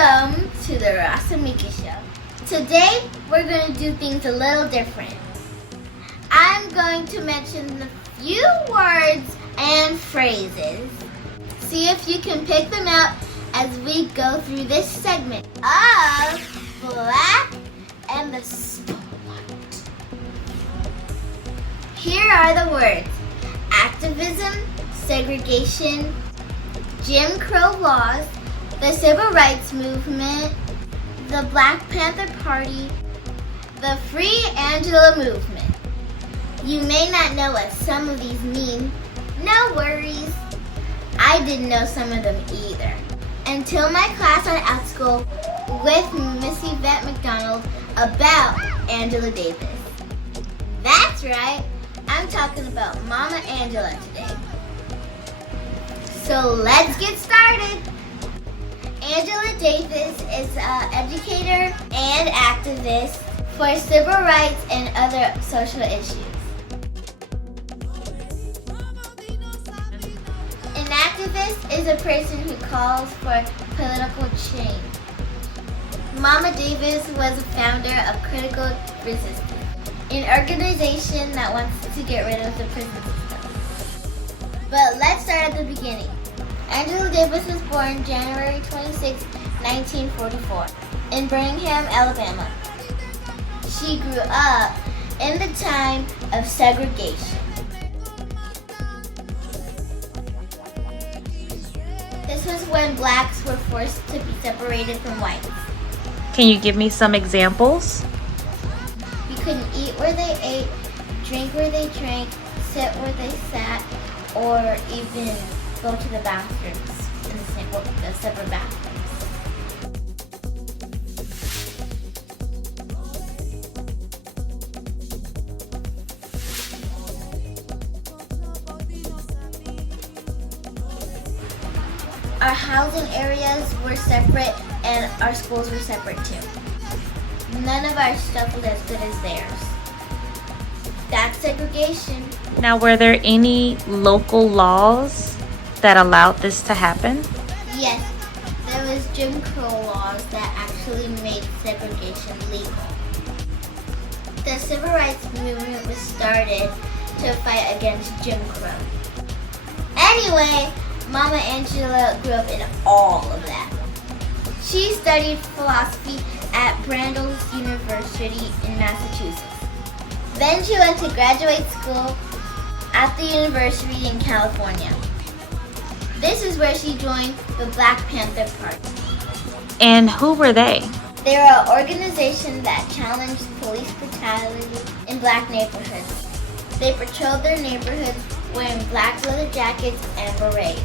Welcome to the Ras Amicah show. Today we're going to do things a little different. I'm going to mention a few words and phrases. See if you can pick them out as we go through this segment of Black and the Spotlight. Here are the words: activism, segregation, Jim Crow laws, the Civil Rights Movement, the Black Panther Party, the Free Angela Movement. You may not know what some of these mean. No worries. I didn't know some of them either until my class on OutSchool with Miss Yvette McDonald about Angela Davis. That's right. I'm talking about Mama Angela today. So let's get started. Angela Davis is an educator and activist for civil rights and other social issues. An activist is a person who calls for political change. Mama Davis was a founder of Critical Resistance, an organization that wants to get rid of the prison system. But let's start at the beginning. Angela Davis was born January 26, 1944, in Birmingham, Alabama. She grew up in the time of segregation. This was when blacks were forced to be separated from whites. Can you give me some examples? You couldn't eat where they ate, drink where they drank, sit where they sat, or even go to the bathrooms in the separate bathrooms. Our housing areas were separate and our schools were separate too. None of our stuff was as good as theirs. That's segregation. Now, were there any local laws that allowed this to happen? Yes, there was Jim Crow laws that actually made segregation legal. The Civil Rights Movement was started to fight against Jim Crow. Anyway, Mama Angela grew up in all of that. She studied philosophy at Brandeis University in Massachusetts. Then she went to graduate school at the university in California. This is where she joined the Black Panther Party. And who were they? They were an organization that challenged police brutality in black neighborhoods. They patrolled their neighborhoods wearing black leather jackets and berets.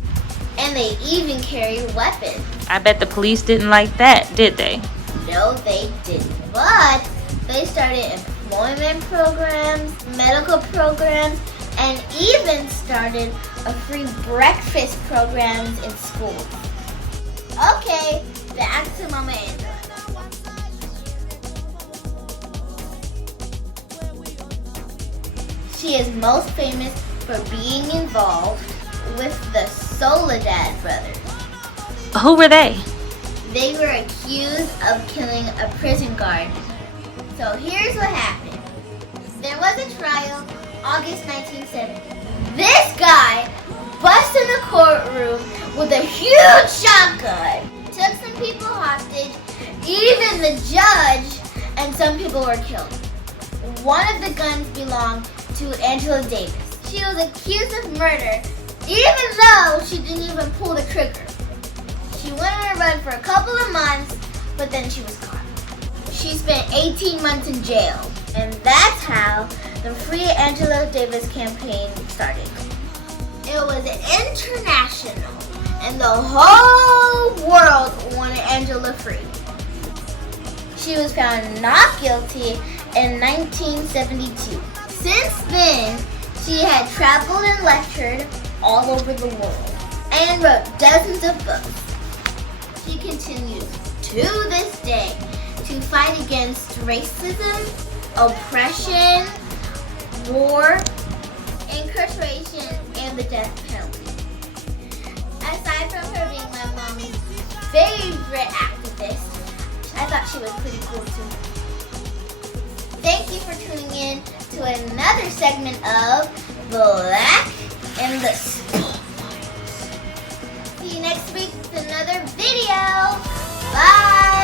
And they even carried weapons. I bet the police didn't like that, did they? No, they didn't. But they started employment programs, medical programs, and even started a free breakfast programs in schools. Okay, back to Mama Angela. She is most famous for being involved with the Soledad brothers. Who were they? They were accused of killing a prison guard. So here's what happened. There was a trial, August 1970. This guy busted in the courtroom with a huge shotgun, took some people hostage, even the judge, and some people were killed. One of the guns belonged to Angela Davis. She was accused of murder, even though she didn't even pull the trigger. She went on a run for a couple of months, but then she was caught. She spent 18 months in jail, and that's how the Free Angela Davis campaign started. It was international, and the whole world wanted Angela free. She was found not guilty in 1972. Since then, she had traveled and lectured all over the world and wrote dozens of books. She continues to this day to fight against racism, oppression, war, incarceration, and the death penalty. Aside from her being my mommy's favorite activist, this. I thought she was pretty cool too. Thank you for tuning in to another segment of Black in the Spotlight. See you next week with another video. Bye.